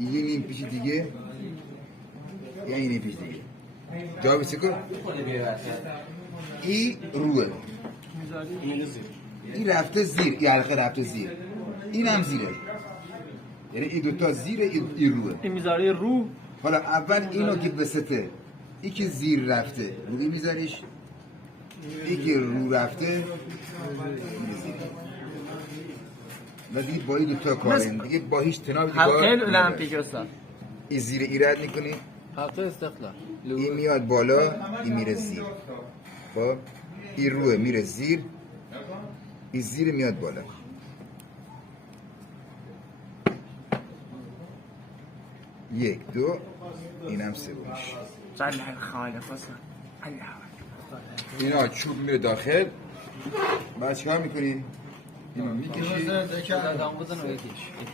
یه نیم پیش دیگه یه نیم پیش دیگه جا بسیکو این روه این رفته زیر، این حلقه رفته زیر، این هم زیره، یعنی این دوتا زیره، این روه. این میذاره رو. حالا اول اینو که بسته، این که زیر رفته روی میذاریش، این که رو رفته و دیگه با این دوتا کاریم دیگه، با هیچ تنابی دیگه حلقه المپیک استاد این زیر ایراد میکنی، حلقه استقلال این میاد بالا، این میره زیر، خب این روه میره زیر، این زیر میاد بالا. یک دو، اینم سومیش. صلی خالق حسن الله. اینا چوب میره داخل، بعد چیکار میکنی؟ اینو میکشی، دام بزن و یکیش